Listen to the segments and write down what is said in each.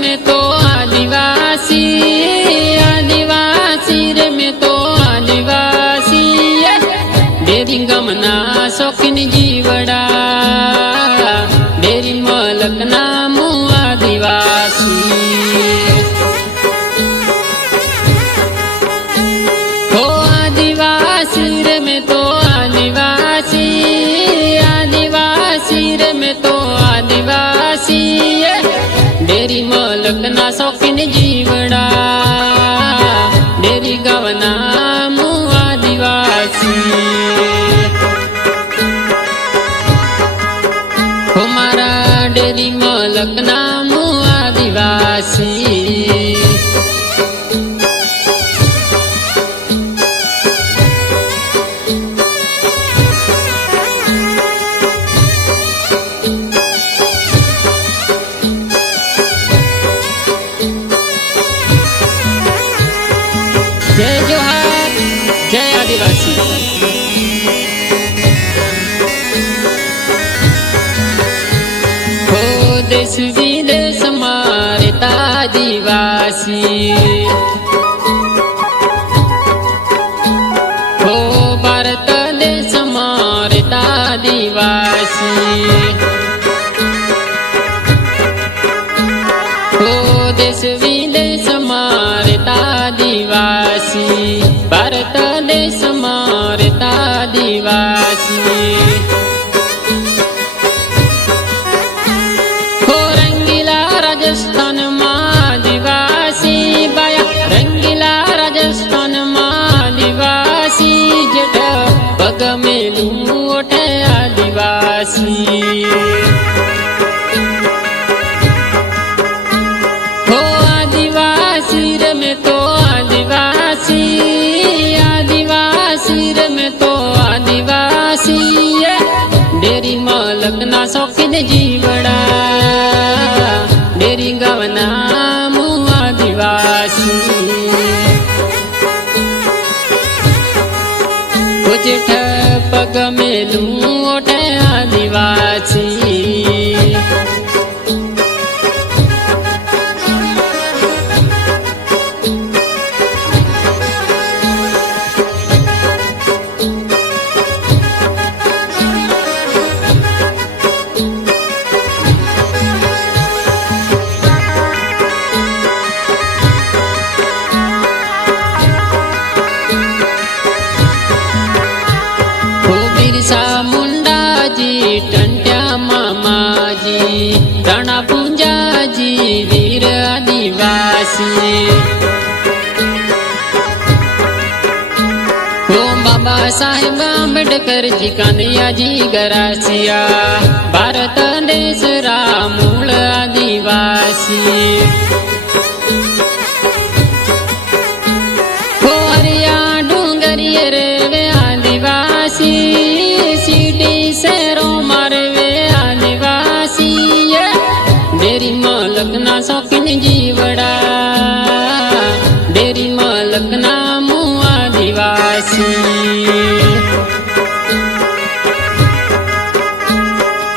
में तो आदिवासी, आदिवासी रे में तो आदिवासी, डेरी गमना शौकीन जीवड़ा, डेरी मलक नामू आदिवासी। हो आदिवासी रे में तो आदिवासी, आदिवासी रे में तो आदिवासी, डेरी मलक ना शौकीन जीवड़ा, डेरी गवना मु आदिवासी। हमारा डेरी मलक नाम आदिवासी। जय जोहार, जय आदिवासी। हो देश विदेश मारे आदिवासी, हो भारत देश मारे आदिवासी, हो देश विदेश मारे आदिवासी, भारत देश मारे आदिवासी। हो रंगीला राजस्थान आदिवासी, बाया रंगीला राजस्थान आदिवासी, जेठ पग मेलू ओठे आदिवासी। हो आदिवासी रे में तो आदिवासी, आदिवासी रे में तो आदिवासी, डेरी मलक ना शौकीन जीवड़ा, डेरी गवना मु आदिवासी। कुछ पग मेलू ओठे आदिवासी। बिरसा मुंडा जी, टंट्या मामा जी, राणा पूंजा जी, वीर आदिवासी। हो बाबा साहेब आंबेडकर जी, कान्हैया जी गरासिया, भारत देश रा मूल आदिवासी। हो हरिया डूंगरिये रे वे आदिवासी, सीटी शहरों मारे वे आदिवासी, डेरी मलक ना शौकीन जीवड़ा, डेरी मलक नाम आदिवासी।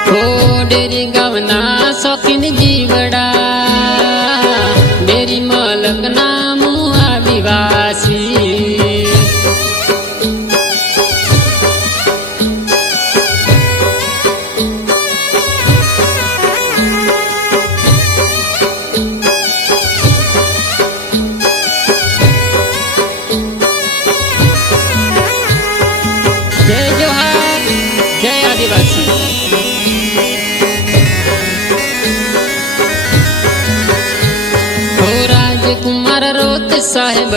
हो डेरी गवना शौकीन जीवड़ा, डेरी मलक नाम आदिवासी। जय जोहार, जय आदिवासी। हो राजकुमार रोत साहेब